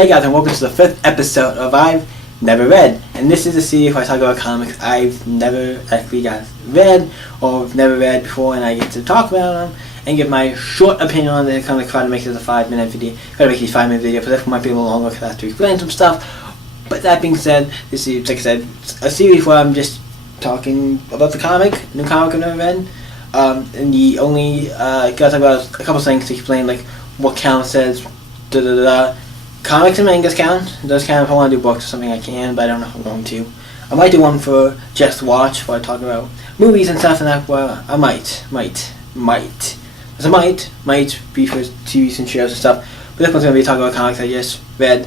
Hey guys, and welcome to the 5th episode of I've Never Read. And this is a series where I talk about comics I've never actually read or never read before, and I get to talk about them and give my short opinion on it. Kind of try to make it a 5-minute video. Try to make these 5-minute videos, but this might be a little longer because I have to explain some stuff. But that being said, this is, like I said, a series where I'm just talking about the new comic I've never read. And the only, gotta talk about a couple things to explain, like what counts as comics and mangas count. It does count if I want to do books or something I can, but I don't know if I'm going to. I might do one for just watch, where I talk about movies and stuff, and that, well, I might. Because I might be for TVs and shows and stuff, but this one's going to be talking about comics I just read.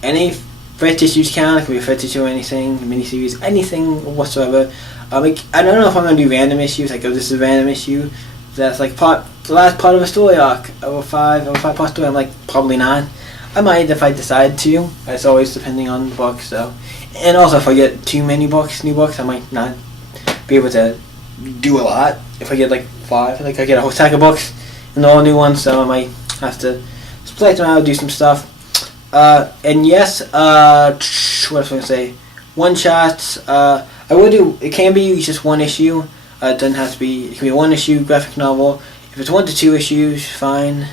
Any first issues count. It could be a first issue or anything, miniseries, anything whatsoever. I don't know if I'm going to do random issues, like, oh, this is a random issue. That's like the last part of a story arc, of a five-part story. I'm like, probably not. I might if I decide to. It's always depending on the book, so. And also, if I get too many new books, I might not be able to do a lot. If I get like 5, like I get a whole stack of books and all new ones, so I might have to split them out, do some stuff. And yes, what else was I gonna say? One shots. I will do. It can be just one issue. It doesn't have to be. It can be a 1-issue graphic novel. If it's 1 to 2 issues, fine.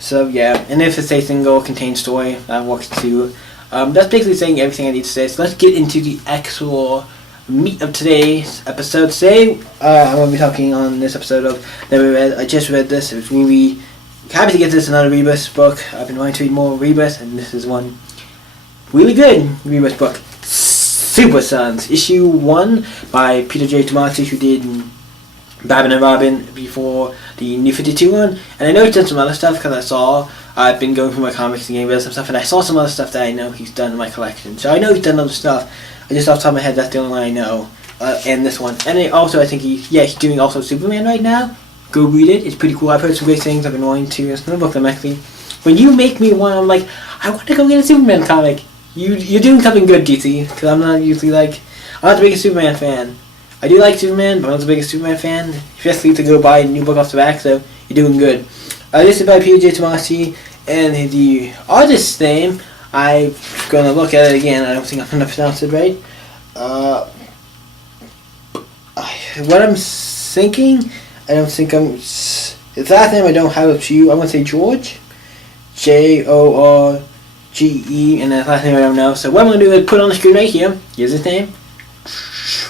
So yeah, and if it's a single contained story, that works too. That's basically saying everything I need to say. So let's get into the actual meat of today's episode. Today, I'm going to be talking on this episode of Never Read. I just read this. It was really happy to get this another Rebirth book. I've been wanting to read more Rebirth, and this is one really good Rebirth book. Super Sons, issue 1 by Peter J. Tomasi, who did Batman and Robin before the New 52 one, and I know he's done some other stuff because I've been going through my comics and getting rid of some stuff, and I saw some other stuff that I know he's done in my collection. So I know he's done other stuff. I just off the top of my head, that's the only one I know. And this one, and also I think he's doing also Superman right now. Go read it; it's pretty cool. I've heard some great things. I've been wanting to. It's another book I'm actually. When you make me one, I'm like, I want to go get a Superman comic. You're doing something good, DC, because I'm not usually like, I'm not the biggest Superman fan. I do like Superman, but I'm not the biggest Superman fan. You just need to go buy a new book off the back, so you're doing good. This is by Peter J. Tomasi, and the artist's name, I'm going to look at it again. I don't think I'm going to pronounce it right. What I'm thinking, I don't think his last name I don't have it to you. I want to say George. Jorge, and his last name I don't know. So what I'm going to do is put on the screen right here. Here's his name.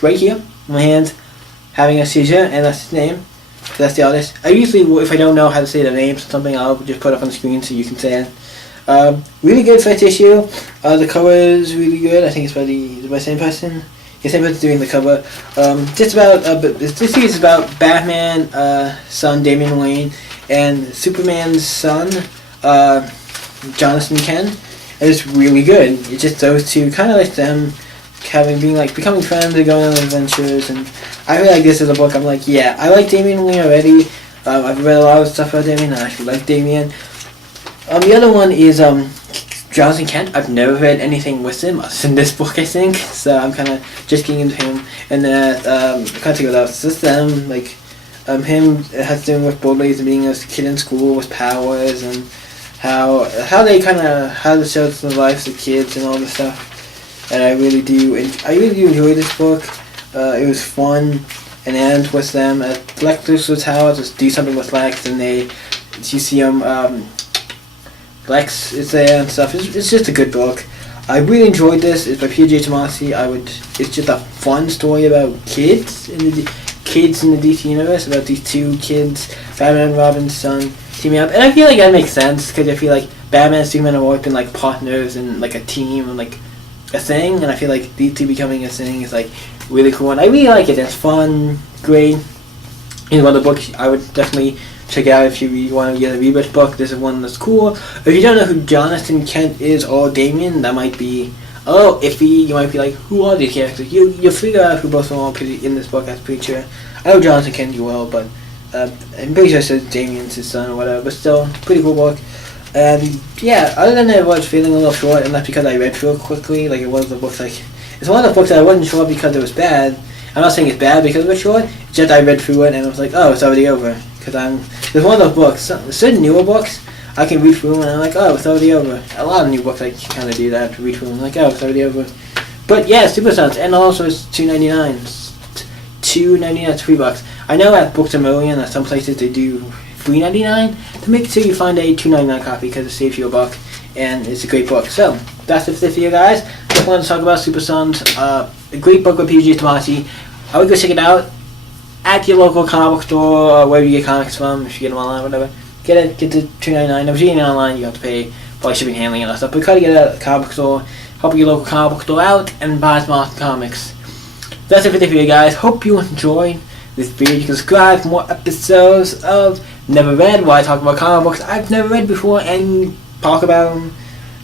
Right here. My hand's having a seizure, and that's his name. That's the artist. I usually, if I don't know how to say the names or something, I'll just put it up on the screen so you can say it. Really good first issue. The cover is really good. I think it's by the same person. The same person doing the cover. Just about, this series is about Batman, son Damian Wayne, and Superman's son, Jonathan Kent. And it's really good. It's just those two, kind of like them becoming friends and going on adventures, and I feel like this is a book I'm like, yeah, I like Damian Wayne already. I've read a lot of stuff about Damian, and I actually like Damian. The other one is Jonathan Kent. I've never read anything with him other than this book, I think, so I'm kind of just getting into him. And then I can't think of that. It's just them, like him. It has to do with bullies and being a kid in school with powers, and how they how the shows the lives of kids and all this stuff. And I really do enjoy this book. It was fun, and it ends with them at Lex Luthor's house. Just do something with Lex, and you see him. Lex is there and stuff. It's just a good book. I really enjoyed this. It's by Peter J. Tomasi. It's just a fun story about kids in the DC universe, about these two kids, Batman and Robin's son, teaming up. And I feel like that makes sense because I feel like Batman and Superman have always been like partners and like a team and like a thing, and I feel like these two becoming a thing is like really cool, and I really like it. It's fun, great. It's one of the books I would definitely check out if you really want to get a Rebirth book. This is one that's cool. If you don't know who Jonathan Kent is or Damian, that might be a little iffy. You might be like, who are these characters? You'll figure out who both of them are in this book. I'm pretty sure. I know Jonathan Kent you will, but I'm pretty sure it says Damian's his son or whatever. But still, pretty cool book. Yeah, other than that, it was feeling a little short, and that's because I read through it quickly. Like, it was the books, like, it's one of the books that I wasn't short because it was bad. I'm not saying it's bad because it was short, it's just I read through it and I was like, oh, it's already over. Because there's one of those books, certain newer books, I can read through them and I'm like, oh, it's already over. A lot of new books I kind of do that, to read through them, I'm like, oh, it's already over. But yeah, Super Sons, and also it's $2.99. $2.99, $3. I know at Books A Million, at some places they do $3.99. To make sure you find a $2.99 copy because it saves you $1, and it's a great book. So that's it for you guys. Just wanted to talk about Super Sons. A great book with PG Tomasi. I would go check it out at your local comic book store or wherever you get comics from. If you get them online, whatever, get the $2.99. If you get it online, you have to pay for shipping, handling, and all that stuff. But try to get it at a comic book store. Help your local comic book store out and buy some awesome comics. That's it for you guys. Hope you enjoyed this video. You can subscribe for more episodes of Never Read, where I talk about comic books I've never read before and talk about them.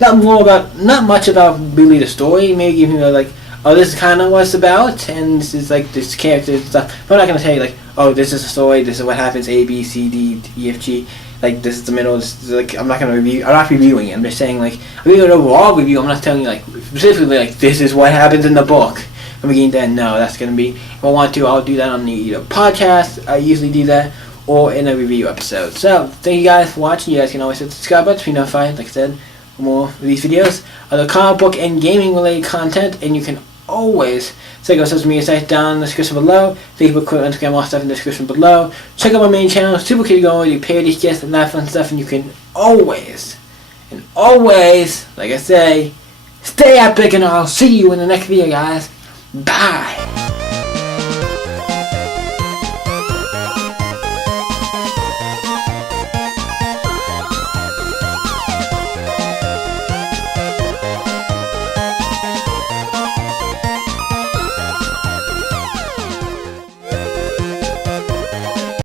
Not much about really the story. Maybe give you like, oh, this is kind of what it's about, and this is like this character and stuff. But I'm not gonna tell you like, oh, this is the story. This is what happens. A, B, C, D, E, F, G. Like this is the middle. This is like I'm not reviewing it. I'm just saying like I'm doing an overall review. I'm not telling you like specifically like this is what happens in the book from beginning to end. No, that's gonna be, if I want to, I'll do that on the either podcast. I usually do that, or in a review episode. So thank you guys for watching. You guys can always hit the subscribe button to be notified, like I said, for more of these videos, other comic book and gaming related content, and you can always check out social media sites down in the description below. Facebook, Twitter, Instagram, all stuff in the description below. Check out my main channel, Super Kid Go, do parodies, guests, and that fun stuff, and you can always, like I say, stay epic, and I'll see you in the next video, guys. Bye!